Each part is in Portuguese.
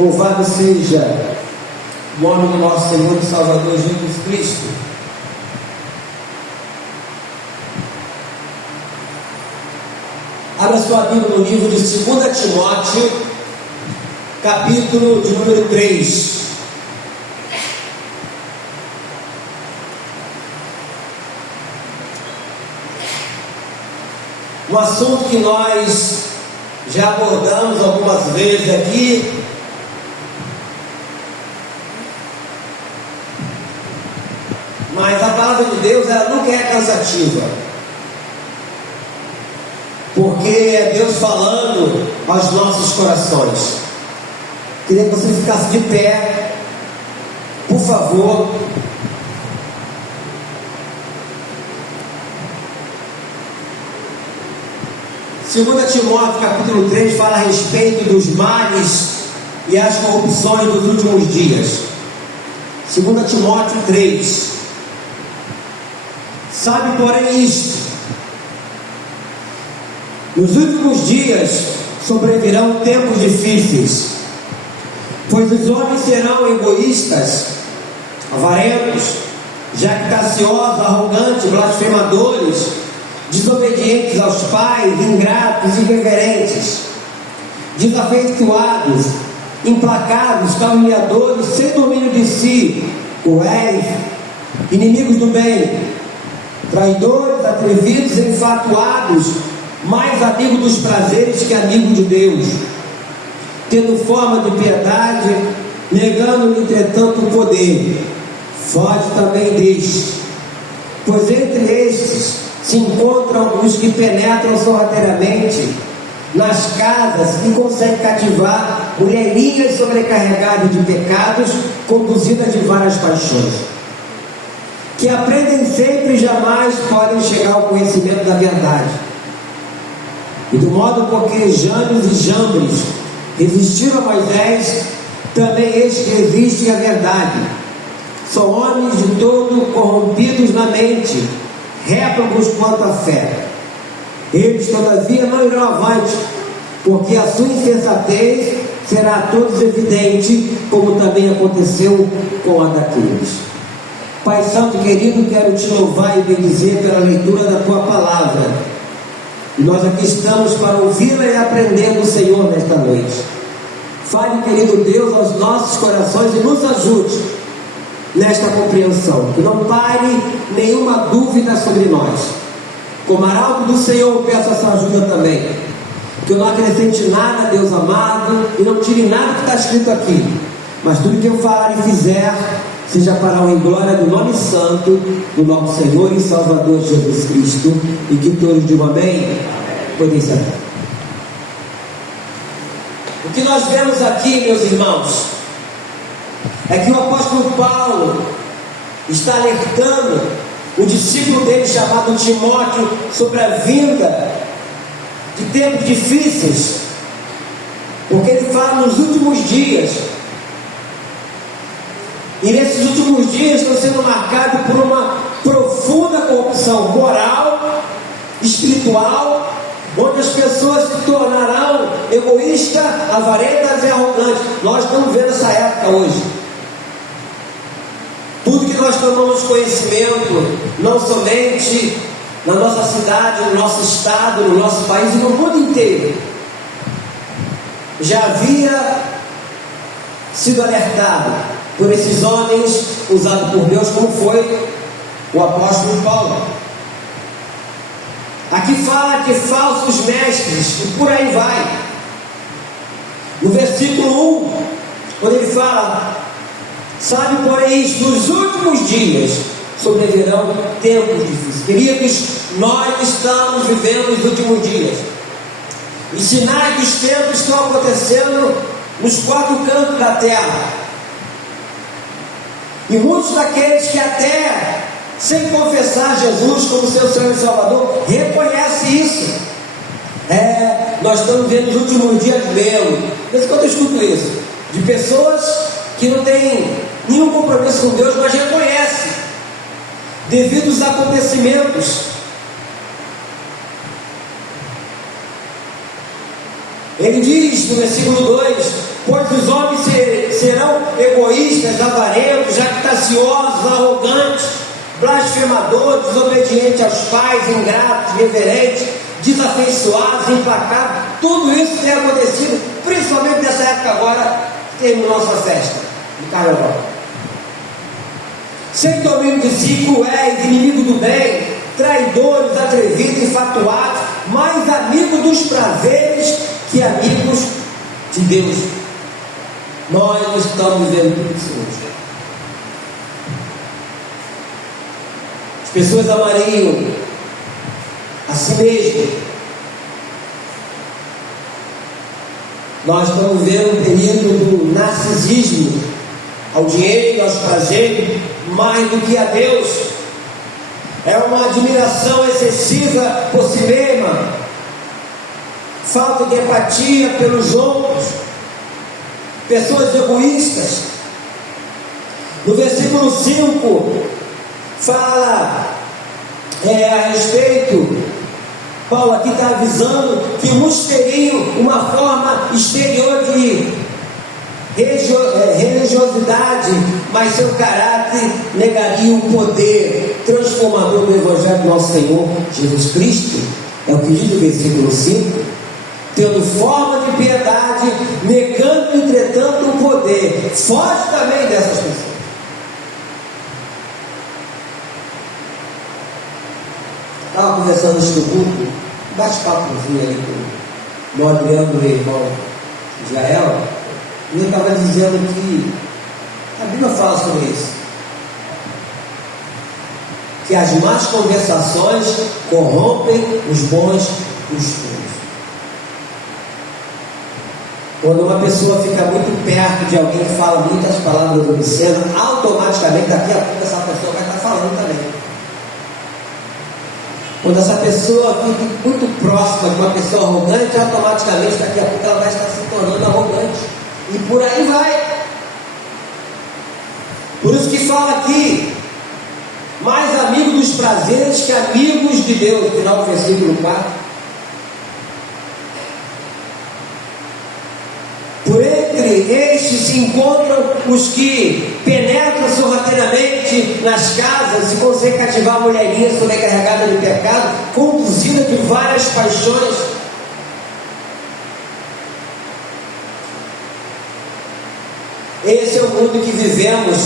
Louvado seja o nome do nosso Senhor e Salvador Jesus Cristo. Abra sua Bíblia no livro de 2 Timóteo, capítulo de número 3. Um assunto que nós já abordamos algumas vezes aqui, mas a palavra de Deus, ela nunca é cansativa, porque é Deus falando aos nossos corações. Queria que você ficasse de pé, por favor. Segundo Timóteo capítulo 3 fala a respeito dos males e as corrupções dos últimos dias. 2 Timóteo 3. Sabe, porém, isto: nos últimos dias sobrevirão tempos difíceis, pois os homens serão egoístas, avarentos, jactanciosos, arrogantes, blasfemadores, desobedientes aos pais, ingratos, irreverentes, desafeituados, implacáveis, caluniadores, sem domínio de si, cruéis, inimigos do bem, traidores, atrevidos, enfatuados, mais amigos dos prazeres que amigos de Deus, tendo forma de piedade, negando-lhe entretanto o poder. Foge também deste, pois entre estes se encontram os que penetram sorrateiramente nas casas e conseguem cativar mulherinhas sobrecarregadas de pecados, conduzidas de várias paixões, que aprendem sempre e jamais podem chegar ao conhecimento da verdade. E do modo porque Janes e Jambres resistiram a Moisés, também estes resistem à verdade. São homens de todo corrompidos na mente, réprobos quanto à fé. Eles, todavia, não irão avante, porque a sua insensatez será a todos evidente, como também aconteceu com a daqueles. Pai Santo querido, quero te louvar e bendizer pela leitura da tua palavra. E nós aqui estamos para ouvi-la e aprender do Senhor nesta noite. Fale, querido Deus, aos nossos corações e nos ajude nesta compreensão, que não pare nenhuma dúvida sobre nós. Como arauto do Senhor, peço a sua ajuda também, que eu não acrescente nada, Deus amado, e não tire nada que está escrito aqui, mas tudo que eu falar e fizer seja para a glória do nome santo do nosso Senhor e Salvador Jesus Cristo, e que todos digam amém. Podem sentar. O que nós vemos aqui, meus irmãos, é que o apóstolo Paulo está alertando o discípulo dele chamado Timóteo sobre a vinda de tempos difíceis, porque ele fala nos últimos dias, e nesses últimos dias estão sendo marcados por uma profunda corrupção moral, espiritual, onde as pessoas se tornarão egoístas, avarentas e arrogantes. Nós estamos vendo essa época hoje. Tudo que nós tomamos conhecimento, não somente na nossa cidade, no nosso estado, no nosso país e no mundo inteiro, já havia sido alertado por esses homens usados por Deus, como foi o apóstolo Paulo. Aqui fala de falsos mestres e por aí vai. No versículo 1, quando ele fala: sabe, porém, isto, nos últimos dias sobrevirão tempos difíceis. Queridos, nós estamos vivendo os últimos dias, e sinais dos tempos estão acontecendo nos quatro cantos da terra, e muitos daqueles que até sem confessar Jesus como seu Senhor e Salvador reconhecem isso. Nós estamos vendo os últimos dias mesmo. Desde quando eu escuto isso, de pessoas que não têm nenhum compromisso com Deus, mas reconhecem, devido aos acontecimentos. Ele diz no versículo 2: pois os homens serão egoístas, avarentos, jactanciosos, arrogantes, blasfemadores, desobedientes aos pais, ingratos, reverentes, desafeiçoados, implacáveis. Tudo isso tem acontecido, principalmente nessa época agora que terminou nossa festa de carnaval. Sem domínio de si, cruéis, inimigos do bem, traidores, atrevidos, infatuados, mais amigos dos prazeres que amigos de Deus. Nós não estamos vivendo tudo isso hoje. As pessoas amariam a si mesmo. Nós estamos vendo um período do narcisismo, ao dinheiro, aos prazeres, mais do que a Deus. É uma admiração excessiva por si mesma, falta de empatia pelos outros, pessoas egoístas. No versículo 5 fala a respeito, Paulo aqui está avisando que muitos teriam uma forma exterior de religiosidade, mas seu caráter negaria o poder transformador do Evangelho do nosso Senhor Jesus Cristo. É o que diz o versículo 5: tendo forma de piedade, negando entretanto o poder. Foge também dessas pessoas. Estava conversando isso no culto, bate-papozinho ali com o Adriano, meu irmão Israel, e ele estava dizendo que a Bíblia fala sobre isso, que as más conversações corrompem os bons costumes. Quando uma pessoa fica muito perto de alguém que fala muitas palavras obscenas, automaticamente daqui a pouco essa pessoa vai estar falando também. Quando essa pessoa fica muito próxima de uma pessoa arrogante, automaticamente daqui a pouco ela vai estar se tornando arrogante. E por aí vai. Por isso que fala aqui, mais amigos dos prazeres que amigos de Deus, no final do versículo 4. Por entre estes se encontram os que penetram sorrateiramente nas casas e conseguem cativar a mulherinha sobrecarregada de pecado, conduzida por várias paixões. Esse é o mundo que vivemos.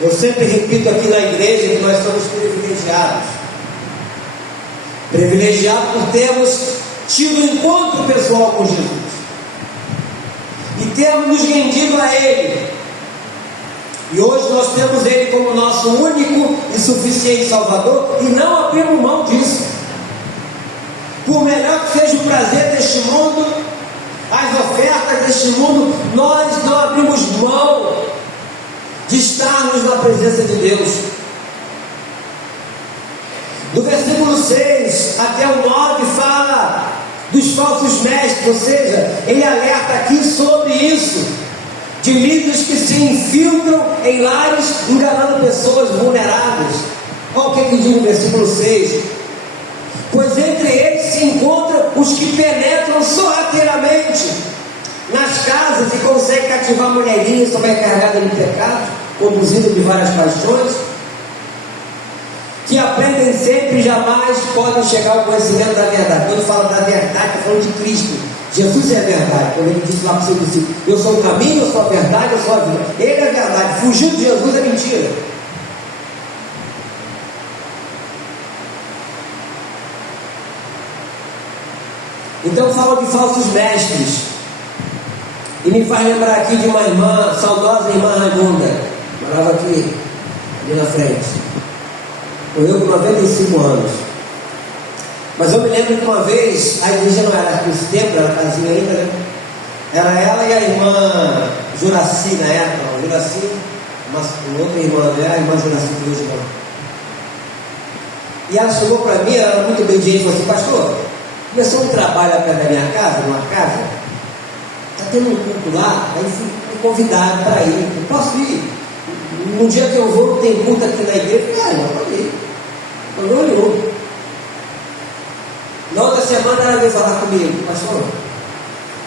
Eu sempre repito aqui na igreja que nós somos privilegiados. Privilegiados por termos tido um encontro pessoal com Jesus e termos nos rendido a Ele. E hoje nós temos Ele como nosso único e suficiente Salvador e não abrimos mão disso. Por melhor que seja o prazer deste mundo, as ofertas deste mundo, nós não abrimos mão de estarmos na presença de Deus. Do versículo 6 até o 9 fala dos falsos mestres, ou seja, ele alerta aqui sobre isso, de líderes que se infiltram em lares enganando pessoas vulneráveis. Olha o que diz no versículo 6: pois entre eles se encontram os que penetram sorrateiramente nas casas e conseguem cativar mulherinhas sobrecarregadas de pecados, conduzidas de várias paixões, que aprendem sempre e jamais podem chegar ao conhecimento da verdade. Quando fala da verdade, está falando de Cristo. Jesus é a verdade. Quando ele disse lá para o seu discípulo: eu sou o caminho, eu sou a verdade, eu sou a vida. Ele é a verdade. Fugir de Jesus é mentira. Então fala de falsos mestres. E me faz lembrar aqui de uma irmã, saudosa irmã Raimunda, morava aqui, ali na frente. Morreu com 95 anos. Mas eu me lembro que uma vez, a igreja não era nesse tempo, era casinha ainda, né? Era ela e a irmã Juraci na época. Juraci, uma outra irmã, né? A irmã Juraci de hoje não. E ela chegou para mim, ela era muito obediente, e falou assim: pastor, começou um trabalho perto da minha casa, numa casa, está tendo um culto lá, aí fui convidado para ir. Eu posso ir? No dia que eu vou, tem culto aqui na igreja. Eu falei: não, pode ir. Não olhou. Na outra semana ela veio falar comigo: pastor,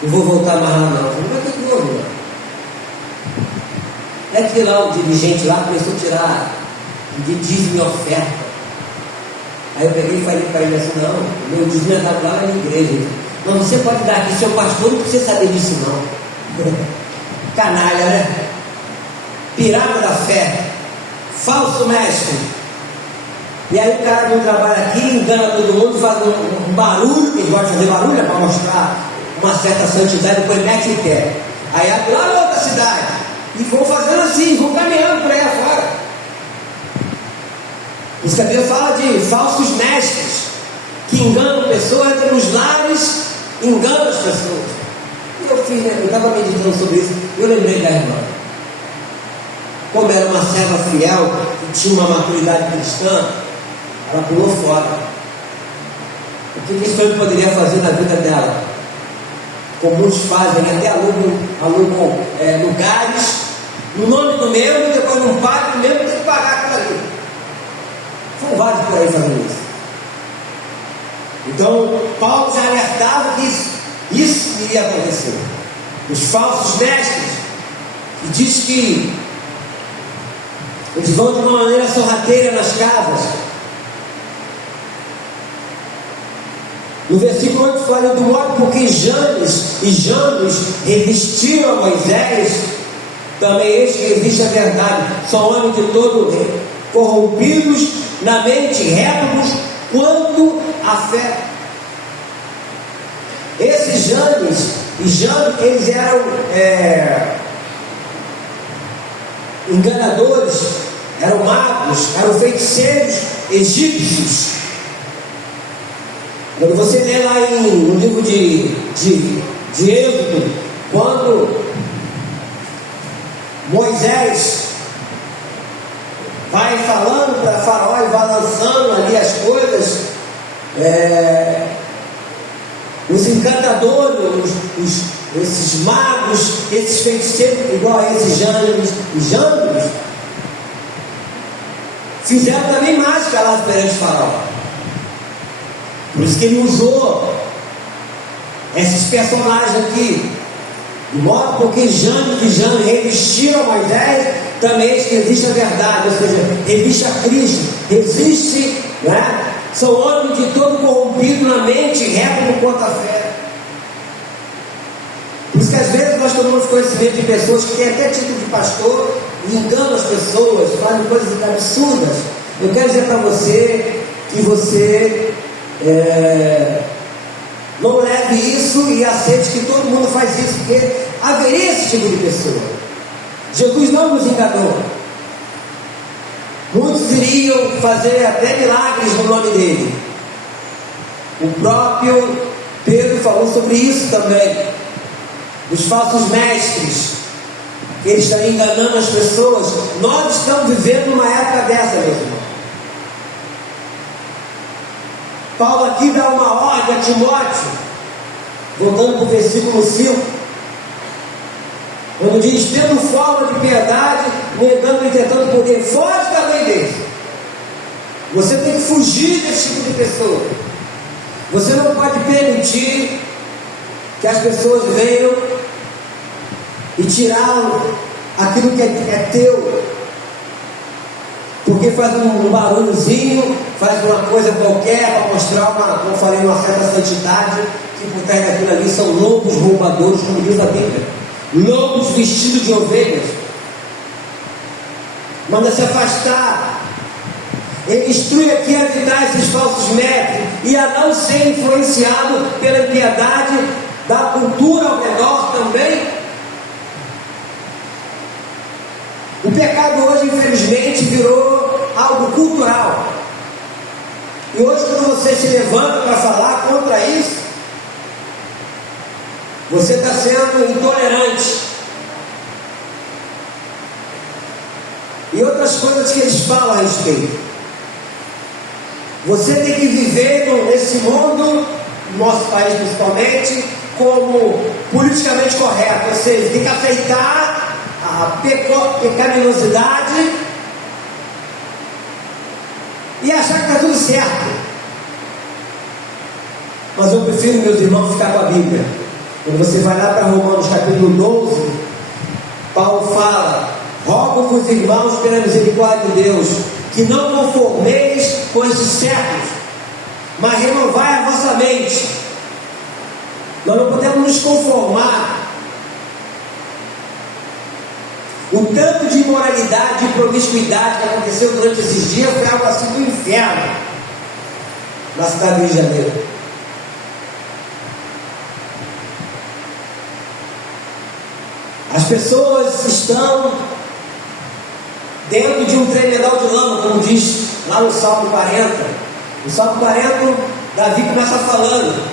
eu vou voltar mais lá não. Eu falei: mas que houve? É que lá o dirigente lá começou a tirar de dízimo e oferta. Aí eu peguei e falei para ele assim: não, meu dízimo é dado lá na igreja. Não, você pode dar aqui, seu pastor não precisa saber disso não. Canalha, né? Pirata da fé, falso mestre. E aí o cara não trabalha aqui, engana todo mundo, faz um barulho, ele gosta de fazer barulho para mostrar uma certa santidade, depois mete o pé. Aí abre lá na outra cidade. E vão fazendo assim, vão caminhando por aí afora. Isso também fala de falsos mestres que enganam pessoas, entram nos lares, enganam as pessoas. E eu estava meditando sobre isso, eu lembrei da irmã. Como era uma serva fiel, que tinha uma maturidade cristã, ela pulou fora. O que isso eu poderia fazer na vida dela? Como muitos fazem, até alugam lugares, no nome do membro, e depois não paga, o membro tem que pagar aquilo ali. São vários por aí fazendo isso. Então, Paulo já alertava que isso iria acontecer. Os falsos mestres, que diz que eles vão de uma maneira sorrateira nas casas. No versículo 8 fala: do modo porque Janes e Jambres resistiram a Moisés, também eles que resistem à verdade são homens de todo corrompidos na mente, réprobos quanto à fé. Esses Janes e Jambres, eles eram enganadores, eram magos, eram feiticeiros egípcios. Quando você lê lá no livro de Êxodo, quando Moisés vai falando para Faraó e vai lançando ali as coisas, os encantadores, esses magos, esses feiticeiros, igual a esses Jambres, fizeram também mágica lá perante Faraó. Por isso que ele usou esses personagens aqui, de modo porque Jambres e Jambres resistiram a Moisés, também eles que resistem à verdade, ou seja, resiste a Cristo, resiste, né? São homens de todo corrompido na mente, réprobo quanto à fé. Por isso que às vezes nós tomamos conhecimento de pessoas que têm até título de pastor e enganam as pessoas, fazem coisas absurdas. Eu quero dizer para você que você não leve isso e aceite que todo mundo faz isso, porque haveria esse tipo de pessoa. Jesus não nos enganou. Muitos iriam fazer até milagres no nome dele. O próprio Pedro falou sobre isso também. Os falsos mestres, que eles estão enganando as pessoas. Nós estamos vivendo uma época dessa, meu irmão. Paulo aqui dá uma ordem a Timóteo, voltando para o versículo 5, quando diz: tendo forma de piedade, negando e tentando poder, foge da lei desse. Você tem que fugir desse tipo de pessoa. Você não pode permitir que as pessoas venham e tirar aquilo que é teu, porque faz um barulhozinho, faz uma coisa qualquer para mostrar como eu falei, uma certa santidade, que por trás daquilo ali são lobos roubadores, como diz a Bíblia, lobos vestidos de ovelhas. Manda se afastar. Ele instrui aqui a evitar esses falsos mestres e a não ser influenciado pela impiedade da cultura ao redor também. O pecado hoje, infelizmente, virou algo cultural. E hoje, quando você se levanta para falar contra isso, você está sendo intolerante. E outras coisas que eles falam a respeito. Você tem que viver nesse mundo, no nosso país principalmente, como politicamente correto. Ou seja, tem que aceitar a pecaminosidade e achar que está tudo certo. Mas eu prefiro, meus irmãos, ficar com a Bíblia. Quando você vai lá para Romanos capítulo 12, Paulo fala: rogo Rogo-vos, irmãos, pela misericórdia de Deus, que não conformeis com estes séculos, mas renovai a vossa mente. Nós não podemos nos conformar. O tanto de imoralidade e promiscuidade que aconteceu durante esses dias foi algo assim do inferno na cidade do Rio de Janeiro. As pessoas estão dentro de um tremedal de lama, como diz lá no Salmo 40. No Salmo 40, Davi começa falando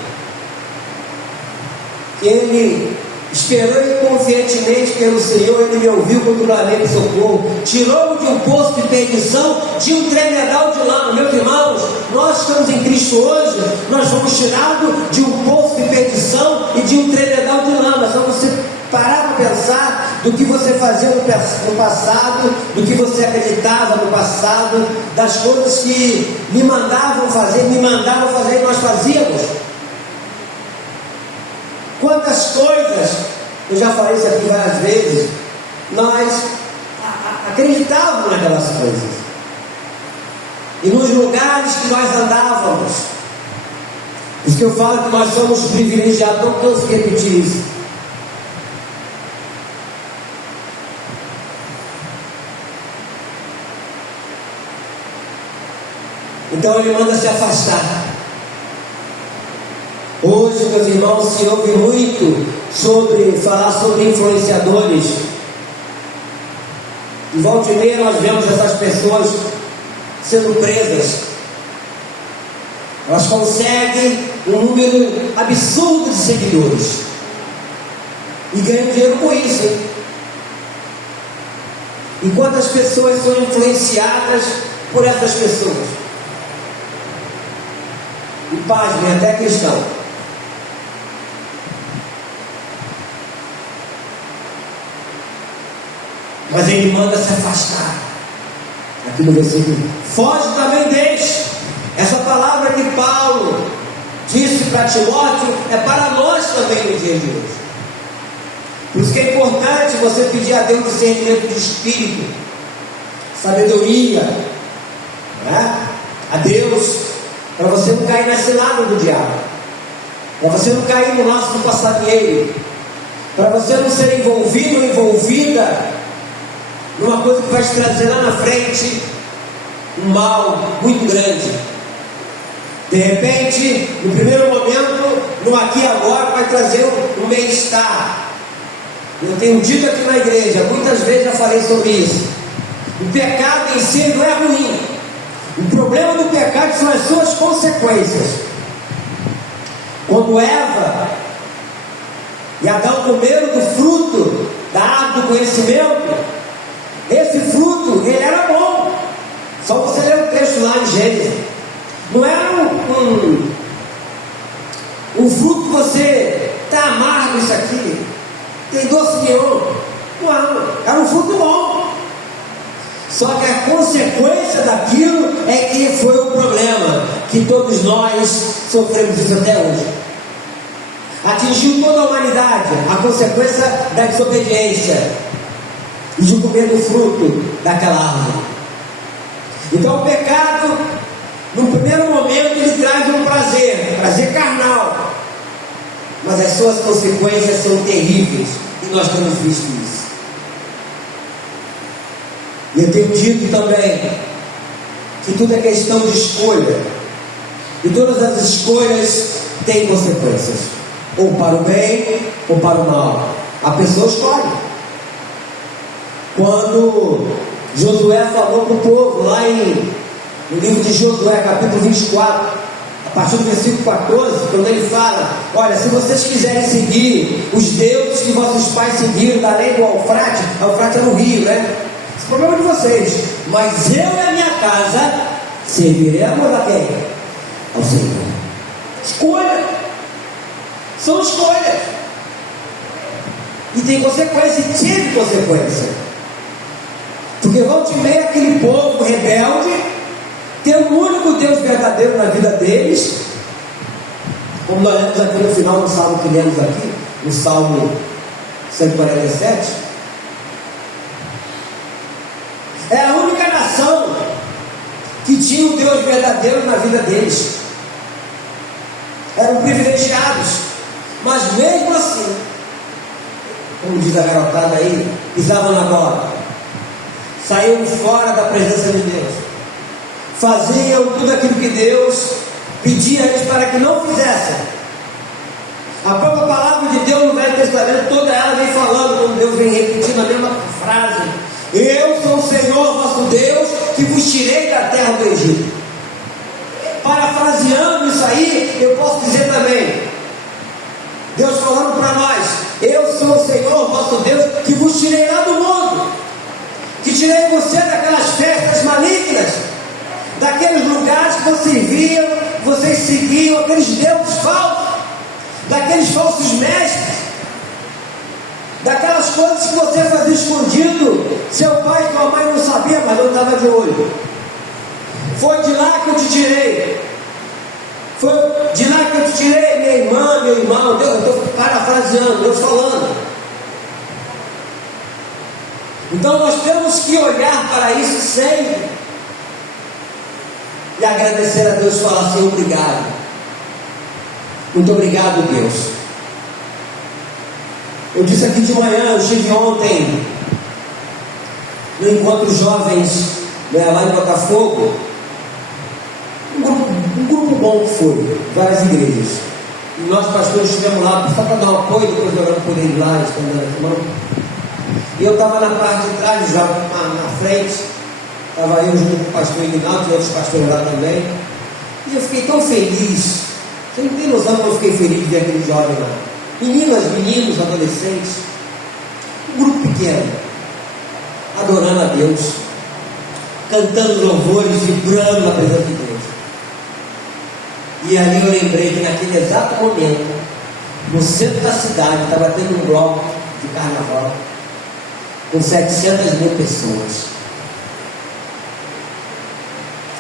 que ele esperou confiantemente pelo Senhor, ele me ouviu quando clamei de socorro, tirou-me de um poço de perdição, de um tremedal de lama. Meus irmãos, nós estamos em Cristo hoje, nós fomos tirados de um poço de perdição e de um tremedal de lama. Só você parar para pensar do que você fazia no passado, do que você acreditava no passado, das coisas que me mandavam fazer e nós fazíamos. Quantas coisas, eu já falei isso aqui várias vezes, nós acreditávamos naquelas coisas. E nos lugares que nós andávamos, por isso que eu falo que nós somos privilegiados, não canso de repetir isso. Então ele manda se afastar. Hoje, meus irmãos, se ouve muito falar sobre influenciadores. De volta e meia nós vemos essas pessoas sendo presas. Elas conseguem um número absurdo de seguidores e ganham dinheiro com isso, hein? E quantas pessoas são influenciadas por essas pessoas? E pasmem, até cristão. Mas ele manda se afastar. Aqui no versículo: foge também deles. Essa palavra que Paulo disse para Timóteo é para nós também no dia de hoje. Por isso que é importante você pedir a Deus discernimento de espírito, sabedoria, né? A Deus, para você não cair na cilada do diabo, para você não cair no laço do passarinheiro, para você não ser envolvido ou envolvida numa coisa que vai te trazer lá na frente um mal muito grande. De repente, no primeiro momento, no aqui e agora, vai trazer um bem-estar. Eu tenho dito aqui na igreja, muitas vezes já falei sobre isso. O pecado em si não é ruim. O problema do pecado são as suas consequências. Quando Eva e Adão comeram do fruto da árvore do conhecimento, esse fruto, ele era bom. Só você ler o texto lá em Gênesis. Não era um fruto que você está amargo isso aqui, tem doce nenhum. Não, era um fruto bom. Só que a consequência daquilo é que foi o problema, que todos nós sofremos isso até hoje. Atingiu toda a humanidade a consequência da desobediência e de comer do fruto daquela árvore. Então o pecado, no primeiro momento, ele traz um prazer carnal, mas as suas consequências são terríveis, e nós temos visto isso. E eu tenho dito também que tudo é questão de escolha, e todas as escolhas têm consequências, ou para o bem ou para o mal. A pessoa escolhe. Quando Josué falou para o povo, lá no livro de Josué, capítulo 24, a partir do versículo 14, quando ele fala: olha, se vocês quiserem seguir os deuses que vossos pais seguiram da lei do Eufrates é no rio, né? Esse é o problema de vocês. Mas eu e a minha casa serviremos a quem? Ao Senhor. Escolha. São escolhas. E tem consequência, e teve consequência. Porque volta e meia aquele povo rebelde tem um único Deus verdadeiro na vida deles, como nós lemos aqui no final do salmo que lemos aqui, no Salmo 147. Era a única nação que tinha um Deus verdadeiro na vida deles. Eram privilegiados, mas mesmo assim, como diz a garotada aí, pisavam na bola, saíam fora da presença de Deus, faziam tudo aquilo que Deus pedia a eles para que não fizessem. A própria palavra de Deus no Velho Testamento, toda ela vem falando, como Deus vem repetindo a mesma frase: eu sou o Senhor vosso Deus, que vos tirei da terra do Egito. Parafraseando isso aí, eu posso dizer também, Deus falando para nós: eu sou o Senhor vosso Deus, que vos tirei lá do mundo, que tirei você daquelas festas malignas, daqueles lugares que vocês viam, vocês seguiam, aqueles deuses falsos, daqueles falsos mestres, daquelas coisas que você fazia escondido, seu pai e sua mãe não sabiam, mas eu estava de olho. Foi de lá que eu te tirei. Foi de lá que eu te tirei, minha irmã, meu irmão. Deus, eu estou parafraseando, Deus falando. Então nós temos que olhar para isso sempre e agradecer a Deus e falar assim: obrigado. Muito obrigado, Deus. Eu disse aqui de manhã, eu estive ontem no encontro jovens, lá em Botafogo. Um grupo bom que foi, várias igrejas. E nós pastores estivemos lá só para dar um apoio, depois eu não poder ir lá, estendendo as mãos. E eu estava na parte de trás, já na frente, estava eu junto com o pastor Ignaldo e outros pastores lá também. E eu fiquei tão feliz. Você não tem noção como eu fiquei feliz de ver aquele jovem lá. Meninas, meninos, adolescentes, um grupo pequeno, adorando a Deus, cantando louvores, vibrando na presença de Deus. E ali eu lembrei que naquele exato momento, no centro da cidade, estava tendo um bloco de carnaval com 700.000 pessoas.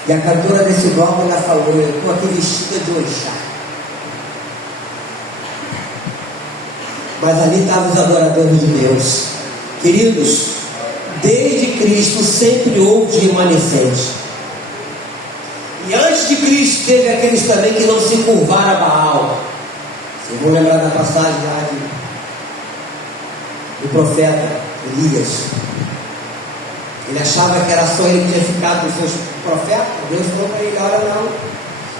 E a cantora desse bloco ainda falou: eu estou aqui vestida de orixá. Mas ali estavam os adoradores de Deus. Queridos, desde Cristo sempre houve remanescentes. E antes de Cristo teve aqueles também que não se curvaram a Baal. Vocês vão lembrar da passagem lá do profeta Elias. Ele achava que era só ele que tinha ficado com seus profetas. Deus falou para ele: olha, não,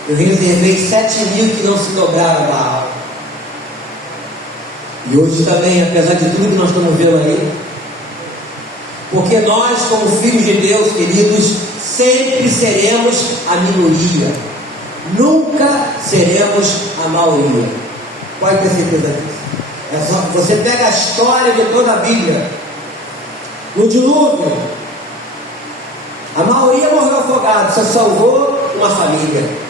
eu reservei 7.000 que não se dobraram a Baal. E hoje também, apesar de tudo que nós estamos vendo aí, porque nós, como filhos de Deus, queridos, sempre seremos a minoria, nunca seremos a maioria. Pode ter certeza disso. É só, você pega a história de toda a Bíblia. No dilúvio, a maioria morreu afogada, só salvou uma família.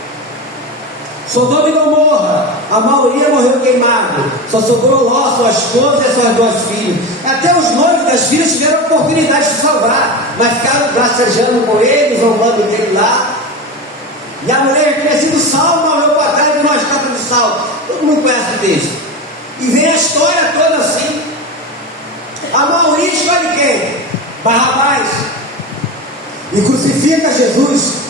Sodoma e Gomorra, a maioria morreu queimado, só sobrou Ló, sua esposa e suas 2 filhas. Até os noivos das filhas tiveram a oportunidade de salvar, mas ficaram gracejando com ele, zombando dele lá. E a mulher que tinha sido salva, morreu para trás de uma estátua de sal. Todo mundo conhece o texto. E vem a história toda assim. A maioria escolhe quem? Barrabás. E crucifica Jesus.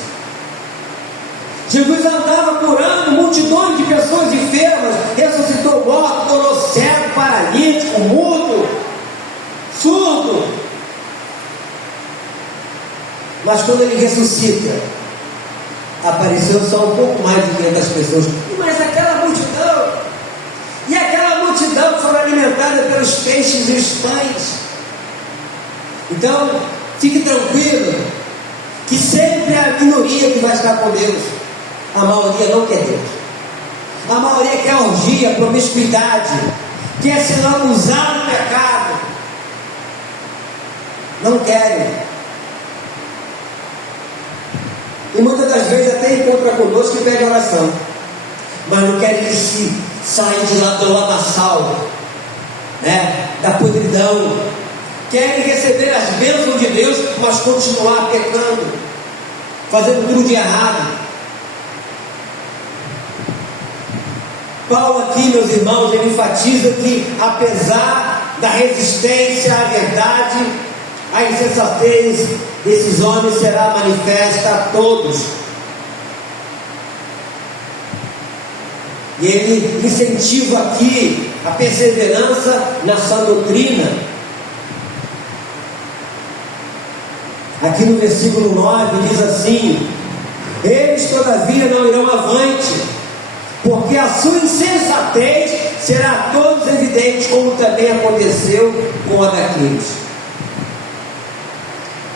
Jesus andava curando multidões de pessoas enfermas, ressuscitou morto, tornou cego, paralítico, mudo, surdo. Mas quando ele ressuscita, apareceu só um pouco mais de 500 pessoas. Mas aquela multidão, e aquela multidão que foi alimentada pelos peixes e os pães. Então, fique tranquilo, que sempre é a minoria que vai estar com Deus. A maioria não quer Deus. A maioria quer orgia, promiscuidade, quer ser lambuzado no pecado. Não querem. E muitas das vezes até encontra conosco e pede oração, mas não querem que se saia de lá do lamaçal, da podridão. Querem receber as bênçãos de Deus, mas continuar pecando, fazendo tudo de errado. Paulo aqui, meus irmãos, ele enfatiza que apesar da resistência à verdade, à insensatez desses homens será manifesta a todos. E ele incentiva aqui a perseverança na sã doutrina. Aqui no versículo 9 diz assim: eles todavia não irão avante, porque a sua insensatez será a todos evidente, como também aconteceu com a daqueles.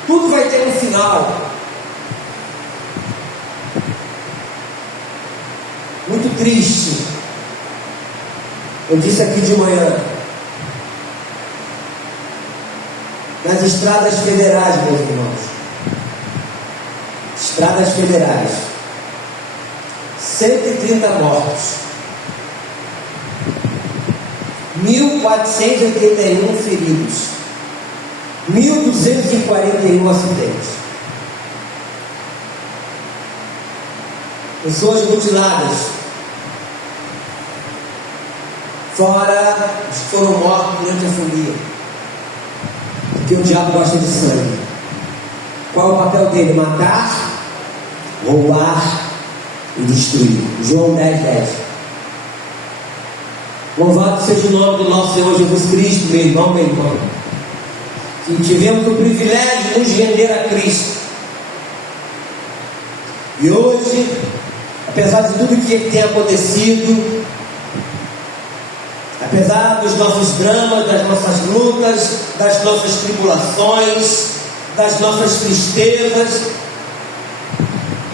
Tudo vai ter um final. Muito triste. Eu disse aqui de manhã, nas estradas federais, meus irmãos, estradas federais, 130 mortos, 1.481 feridos, 1.241 acidentes, pessoas mutiladas, fora os que foram mortos durante a folia, porque o diabo gosta de sangue. Qual é o papel dele? Matar, roubar e destruir. João 10:10. Louvado seja o nome do nosso Senhor Jesus Cristo, meu irmão, minha irmã, que tivemos o privilégio de nos render a Cristo. E hoje, apesar de tudo que tem acontecido, apesar dos nossos dramas, das nossas lutas, das nossas tribulações, das nossas tristezas,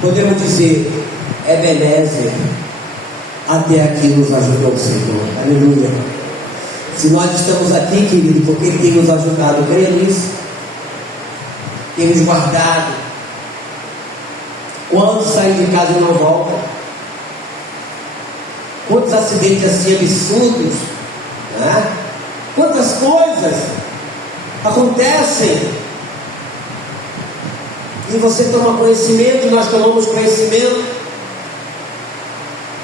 podemos dizer: Ebenezer, até aqui nos ajudou o Senhor. Aleluia. Se nós estamos aqui, querido, porque Ele tem nos ajudado, creia nisso, tem nos guardado. Quando sair de casa e não volta, quantos acidentes assim absurdos, né? Quantas coisas acontecem e você toma conhecimento, nós tomamos conhecimento,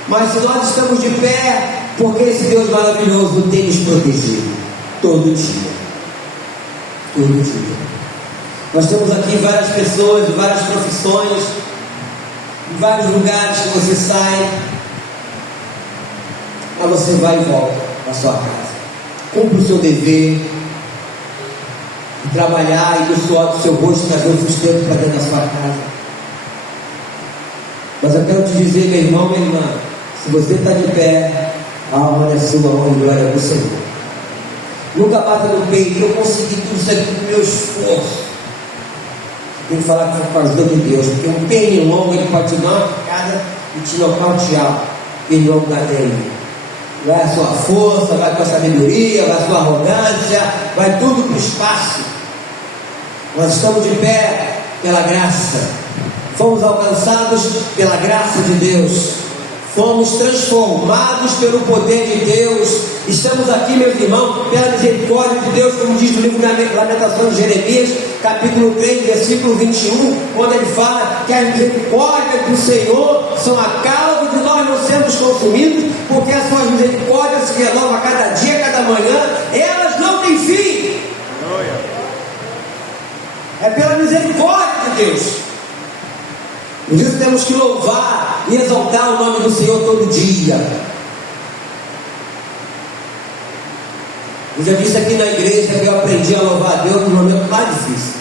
mas se nós estamos de pé, porque esse Deus maravilhoso tem nos protegido todo dia, todo dia. Nós temos aqui várias pessoas de várias profissões, em vários lugares que você sai, mas você vai e volta para a sua casa, cumpre o seu dever de trabalhar e do suor do seu rosto trazer o sustento para dentro da sua casa. Mas eu quero te dizer, meu irmão, minha irmã, se você está de pé, a alma é sua, honra e glória do Senhor. Nunca bata no peito: eu consegui tudo isso aqui com o meu esforço. Tem que falar com a ajuda de Deus, porque um pernilongo ele pode te dar uma picada e te nocautear. Pernilongo da dele. Vai a sua força, vai a sua sabedoria, vai a sua arrogância, vai tudo para o espaço. Nós estamos de pé pela graça, fomos alcançados pela graça de Deus, fomos transformados pelo poder de Deus, estamos aqui, meus irmãos, pela misericórdia de Deus, como diz no livro da Lamentação de Jeremias, capítulo 3, versículo 21, quando ele fala que as misericórdias do Senhor são a causa de nós não sermos consumidos, porque as suas misericórdias se renovam a cada dia, a cada manhã, elas não têm fim. É pela misericórdia de Deus. Por isso temos que louvar e exaltar o nome do Senhor todo dia. Eu já disse aqui na igreja que eu aprendi a louvar a Deus no momento mais difícil.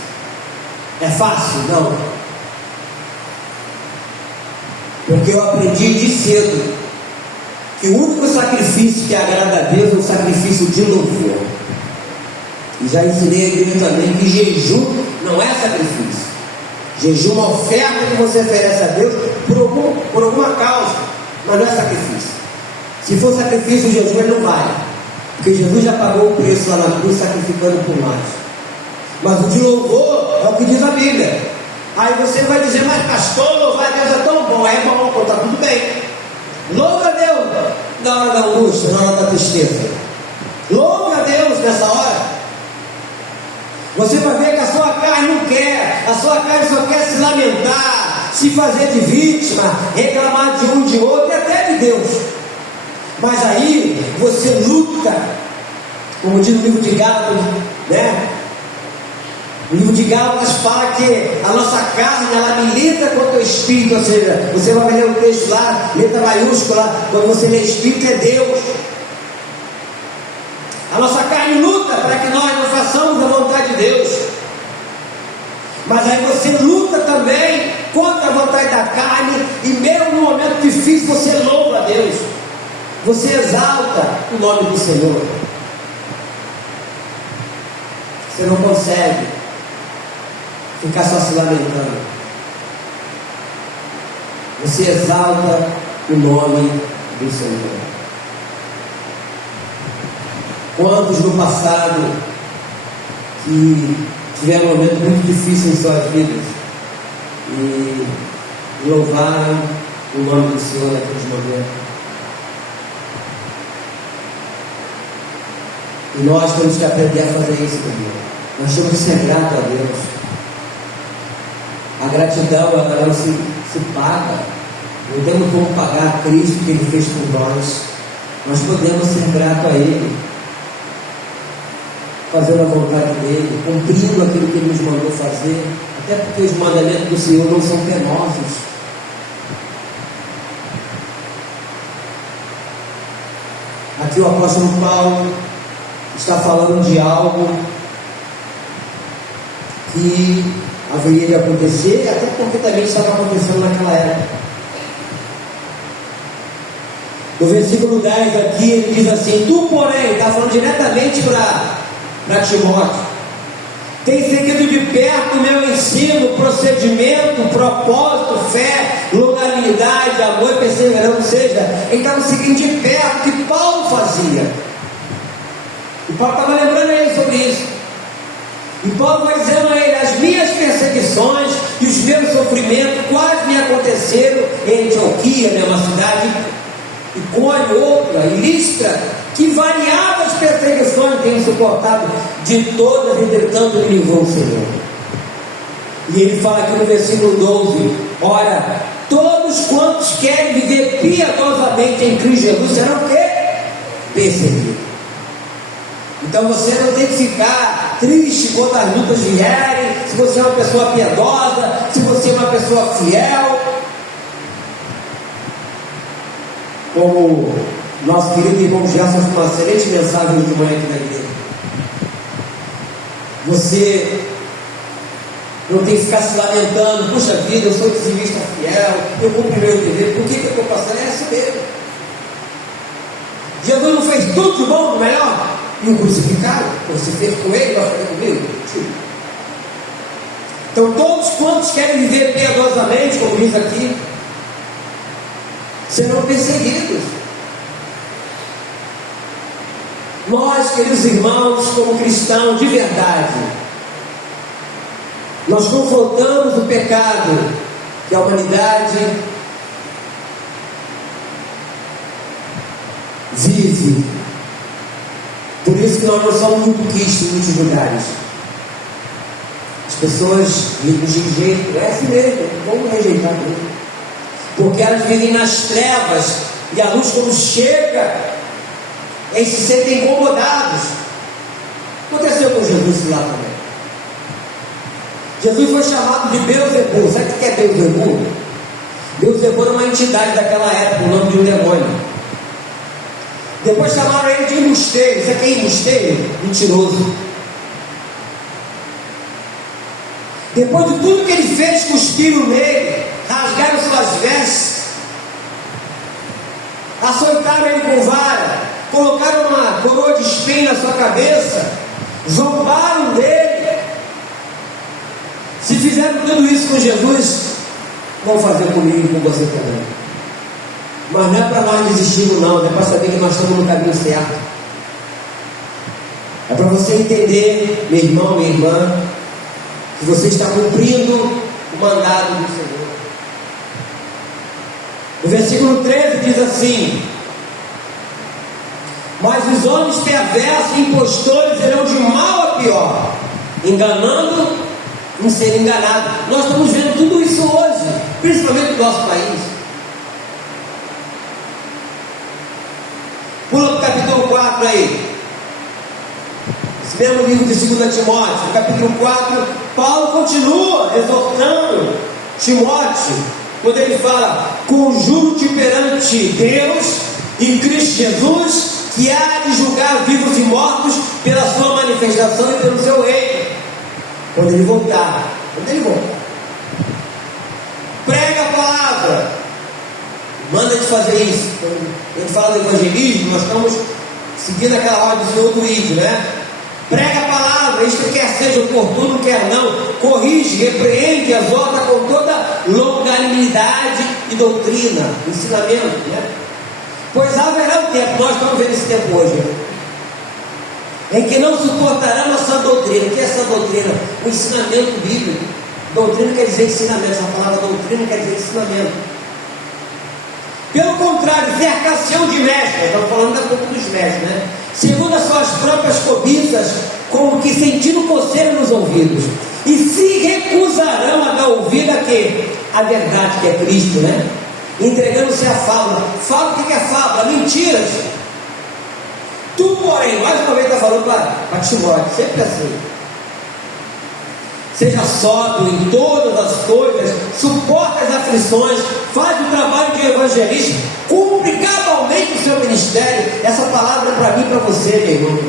É fácil? Não. Porque eu aprendi de cedo que o único sacrifício que agrada a Deus é o sacrifício de louvor. E já ensinei a igreja também que jejum não é sacrifício. Jejum é uma oferta que você oferece a Deus por alguma causa, mas não é sacrifício. Se for sacrifício, o jejum ele não vale, porque Jesus já pagou o preço lá na cruz, sacrificando por nós. Mas o de louvor é o que diz a Bíblia. Aí você vai dizer: mas pastor, louvar a Deus é tão bom. É bom, então está tudo bem. Louva a Deus na hora da angústia, na hora da tristeza. Louve a Deus nessa hora. Você vai ver que a sua carne não quer, a sua carne só quer se lamentar, se fazer de vítima, reclamar de um, de outro e até de Deus. Mas aí você luta, como diz o livro de Gálatas, né? O livro de Gálatas fala que a nossa carne, ela milita contra o Espírito, ou seja, você vai ler o texto lá, letra maiúscula, quando você lê Espírito é Deus. A nossa carne luta para que nós não façamos a vontade de Deus. Mas aí você luta também contra a vontade da carne, e mesmo no momento difícil você louva a Deus. Você exalta o nome do Senhor. Você não consegue ficar só se lamentando. Você exalta o nome do Senhor. Quantos no passado que tiveram um momento muito difícil em suas vidas e louvaram o nome do Senhor naqueles momentos? E nós temos que aprender a fazer isso também. Nós temos que ser gratos a Deus. A gratidão, ela não se paga. Não temos como pagar a Cristo que Ele fez por nós. Nós podemos ser gratos a Ele, fazendo a vontade dEle, cumprindo aquilo que Ele nos mandou fazer, até porque os mandamentos do Senhor não são penosos. Aqui o apóstolo Paulo está falando de algo que haveria de acontecer, até porque também estava acontecendo naquela época. No versículo 10 aqui ele diz assim: tu porém, está falando diretamente para Timóteo, tem seguido de perto o meu ensino, procedimento, propósito, fé, longanimidade, amor e perseverança. Ou seja, ele estava seguindo de perto o que Paulo fazia. E Paulo estava lembrando a ele sobre isso. E Paulo vai dizendo a ele: as minhas perseguições e os meus sofrimentos quase me aconteceram em Antioquia, né, uma cidade, Icônio, outra, e Listra, que variadas perseguições tenho suportado, de todas, entretanto, me livrou o Senhor. E ele fala aqui no versículo 12: ora, todos quantos querem viver piedosamente em Cristo Jesus serão o quê? Perseguidos. Então você não tem que ficar triste quando as lutas vierem, se você é uma pessoa piedosa, se você é uma pessoa fiel. Como nosso querido irmão Gerson fez uma excelente mensagem de manhã aqui na igreja. Você não tem que ficar se lamentando: puxa vida, eu sou dizimista fiel, eu cumpri meu dever, por que eu estou passando? É isso mesmo. Jesus não fez tudo de bom, do melhor? E o crucificado, você fez com ele, vai fazer comigo? Sim. Então todos quantos querem viver piedosamente, como diz aqui, serão perseguidos. Nós, queridos irmãos, como cristãos de verdade, nós confrontamos o pecado que a humanidade vive. Por isso que nós não somos muito quistos em muitos lugares. As pessoas nos rejeitam, é assim mesmo, vamos rejeitar mesmo. Porque elas vivem nas trevas, e a luz, quando chega, eles se sentem incomodados. Aconteceu com Jesus lá também. Jesus foi chamado de Beelzebul. Sabe o que é Beelzebul? Beelzebul era uma entidade daquela época, o nome de um demônio. Depois chamaram ele de embusteiro. Você quer embusteiro? Mentiroso. Depois de tudo que ele fez, cuspiram nele, rasgaram suas vestes, açoitaram ele com vara, colocaram uma coroa de espinho na sua cabeça, zombaram dele. Se fizeram tudo isso com Jesus, vão fazer comigo e com você também. Mas não é para nós desistirmos, não. É para saber que nós estamos no caminho certo. É para você entender, meu irmão, minha irmã, que você está cumprindo o mandado do Senhor. O versículo 13 diz assim: mas os homens perversos e impostores serão de mal a pior, enganando em ser enganado. Nós estamos vendo tudo isso hoje, principalmente no nosso país. Pula para o capítulo 4 aí. Esse mesmo livro de 2 Timóteo, no capítulo 4, Paulo continua exortando Timóteo, quando ele fala: conjuro-te perante Deus e Cristo Jesus, que há de julgar vivos e mortos pela sua manifestação e pelo seu reino. Quando ele voltar. Prega a palavra. Manda de fazer isso. Quando a gente fala do evangelismo, nós estamos seguindo aquela ordem do Senhor do Ídio, né? Prega a palavra, isto quer seja oportuno, quer não. Corrige, repreende, exorta com toda longanimidade e doutrina, ensinamento, né? Pois haverá um tempo, nós estamos vendo esse tempo hoje, né? Em que não suportarão a sã doutrina. O que é essa doutrina? O ensinamento bíblico. Doutrina quer dizer ensinamento. Essa palavra doutrina quer dizer ensinamento. Pelo contrário, cercação de mestres. Estamos falando da pouco dos mestres, né? Segundo as suas próprias cobiças, como que sentindo coceira nos ouvidos. E se recusarão a dar ouvido a quê? A verdade, que é Cristo, né? Entregando-se a fábula. Fábula, o que é fábula? Mentiras. Tu, porém, mais uma vez está falando para Timóteo, sempre assim: seja sóbrio em todas as coisas, suporta as aflições, faz o trabalho de evangelista, cumpre cabalmente o seu ministério. Essa palavra é para mim e para você, meu irmão.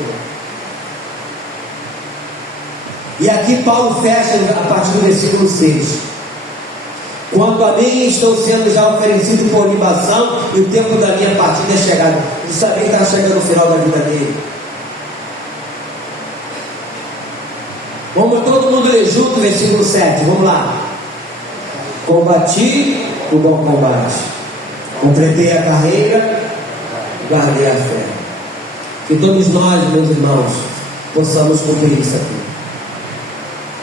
E aqui Paulo fecha a partir do versículo 6. Quanto a mim, estou sendo já oferecido por libação, e o tempo da minha partida é chegado. Ele sabia que estava chegando no final da vida dele. Vamos todo mundo ler junto o versículo 7. Vamos lá. Combati o bom combate, completei a carreira, guardei a fé. Que todos nós, meus irmãos, possamos cumprir isso aqui.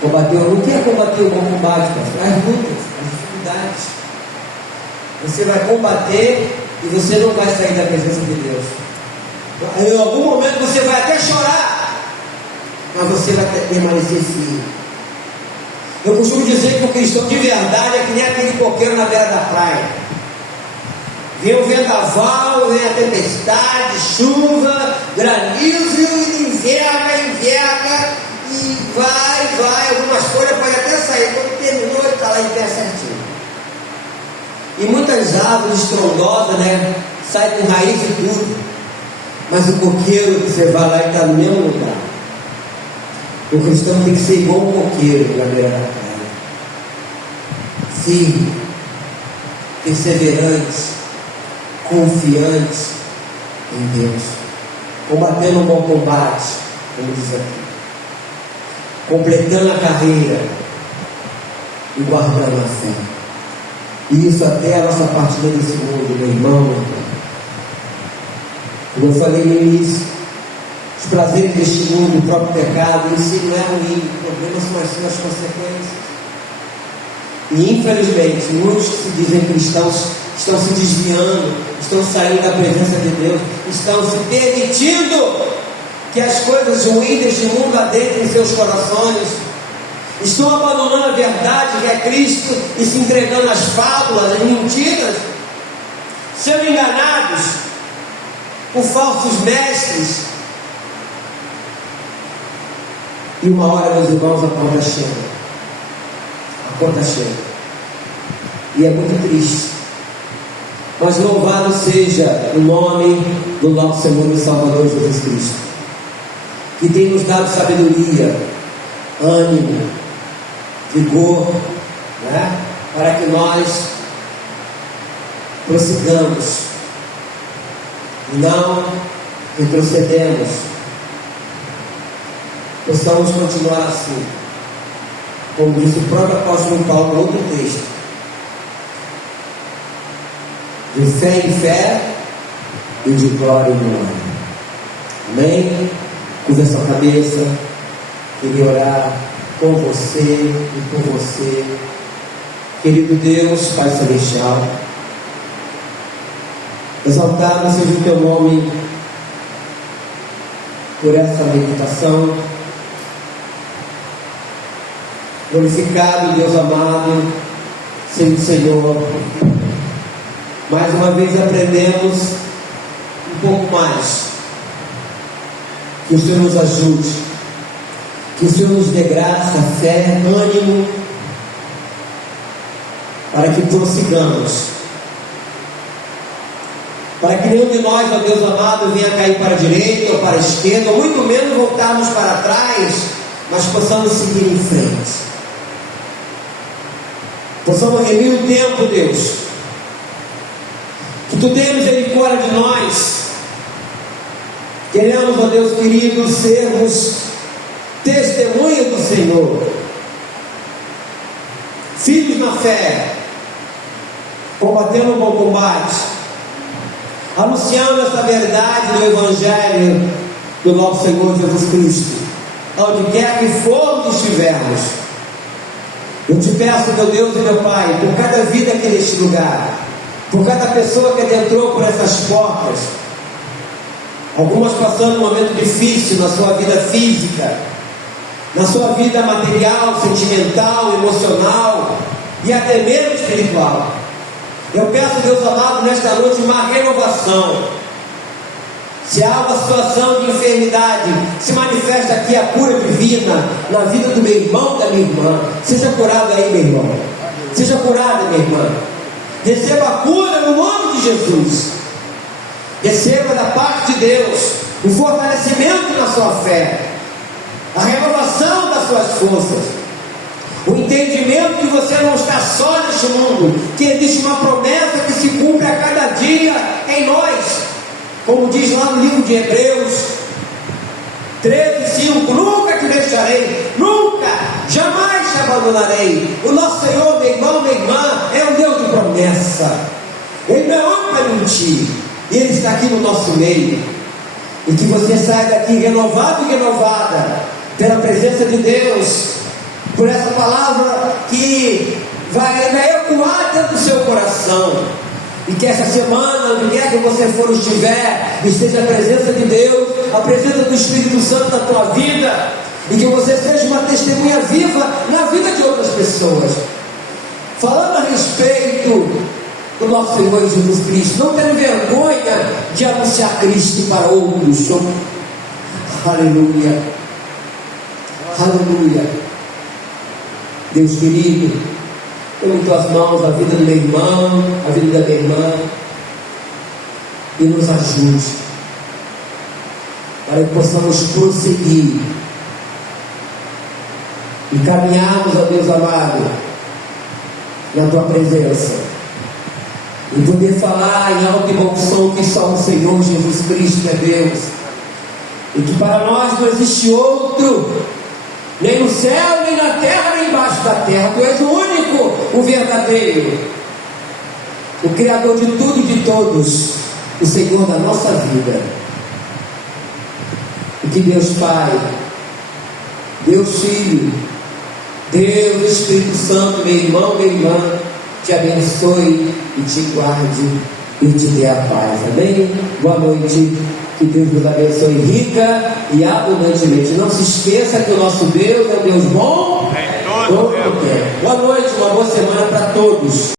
Combater, não quer combater o bom combate, pastor? As lutas, as dificuldades. Você vai combater e você não vai sair da presença de Deus. Em algum momento você vai até chorar, mas você vai permanecer firme. Eu costumo dizer que o cristão de verdade é que nem aquele coqueiro na beira da praia. Vem o vendaval, vem a tempestade, chuva, granizo, e enverga, e vai, algumas folhas podem até sair. Quando terminou, ele está lá em pé certinho. E muitas árvores estrondosas, né? Sai com raiz e tudo. Mas o coqueiro, você vai lá e está no mesmo lugar. O cristão tem que ser igual um coqueiro na beira da praia. Firme, perseverante, confiante em Deus, combatendo um bom combate, como diz aqui, completando a carreira e guardando a fé. E isso até a nossa partida desse mundo, meu irmão. Como eu falei no início, os prazeres deste mundo, o próprio pecado, em si não é ruim. O problema são as consequências. E infelizmente, muitos que se dizem cristãos estão se desviando, estão saindo da presença de Deus, estão se permitindo que as coisas ruins deste mundo adentrem em seus corações, estão abandonando a verdade que é Cristo e se entregando às fábulas, às mentiras, sendo enganados por falsos mestres. E uma hora, meus irmãos, a conta chega. A conta chega. E é muito triste. Mas louvado seja o nome do nosso Senhor e Salvador Jesus Cristo, que tem nos dado sabedoria, ânimo, vigor, né? Para que nós prossigamos e não retrocedemos, possamos continuar assim, como disse o próprio apóstolo Paulo no outro texto: de fé em fé e de glória em glória. Amém? Curva sua cabeça. Queria orar com você e por você. Querido Deus, Pai Celestial, exaltado seja o teu nome por essa meditação. Glorificado, Deus amado, seja o Senhor. Mais uma vez aprendemos um pouco mais. Que o Senhor nos ajude Que o Senhor nos dê graça, fé, ânimo, para que prossigamos. Para que nenhum de nós, ó Deus amado, venha cair para a direita ou para a esquerda, ou muito menos voltarmos para trás, mas possamos seguir em frente. Possamos remir o tempo, Deus. Que Tu tenha misericórdia de nós. Queremos, ó Deus querido, sermos testemunhas do Senhor, filhos na fé, combatendo o bom combate, anunciando essa verdade do Evangelho do nosso Senhor Jesus Cristo, onde quer que formos e estivermos. Eu te peço, meu Deus e meu Pai, por cada vida aqui neste lugar, por cada pessoa que adentrou por essas portas, algumas passando um momento difícil na sua vida física, na sua vida material, sentimental, emocional e até mesmo espiritual. Eu peço, Deus amado, nesta noite uma renovação. Se há uma situação de enfermidade, se manifesta aqui a cura divina na vida do meu irmão, da minha irmã. Seja curado aí, meu irmão. Seja curado, minha irmã. Receba a cura no nome de Jesus. Receba da parte de Deus o fortalecimento na sua fé, a renovação das suas forças, o entendimento que você não está só neste mundo, que existe uma promessa que se cumpre a cada dia em nós, como diz lá no livro de Hebreus 13:5, nunca te deixarei, nunca, jamais te abandonarei. O nosso Senhor, meu irmão, minha irmã, é um Deus de promessa. Ele não é homem para mentir, e Ele está aqui no nosso meio. E que você saia daqui renovado e renovada pela presença de Deus, por essa palavra que vai ecoar dentro do seu coração. E que essa semana, onde quer que você for ou estiver, esteja a presença de Deus, a presença do Espírito Santo na tua vida, e que você seja uma testemunha viva na vida de outras pessoas, falando a respeito do nosso Senhor Jesus Cristo, não tendo vergonha de anunciar Cristo para outros. Aleluia, aleluia. Deus querido, põe em tuas mãos a vida do meu irmão, a vida da minha irmã, e nos ajude para que possamos prosseguir e caminharmos, ó Deus amado, na tua presença, e poder falar em alto e bom som que só o Senhor Jesus Cristo é Deus, e que para nós não existe outro, nem no céu, nem na terra, nem embaixo da terra. Tu és o único, o verdadeiro, o Criador de tudo e de todos, o Senhor da nossa vida. E que Deus Pai, Deus Filho, Deus Espírito Santo, meu irmão, minha irmã, te abençoe e te guarde e te dê a paz. Amém? Boa noite. Que Deus nos abençoe rica e abundantemente. Não se esqueça que o nosso Deus é um Deus bom. Todo tempo. Boa noite, uma boa semana para todos.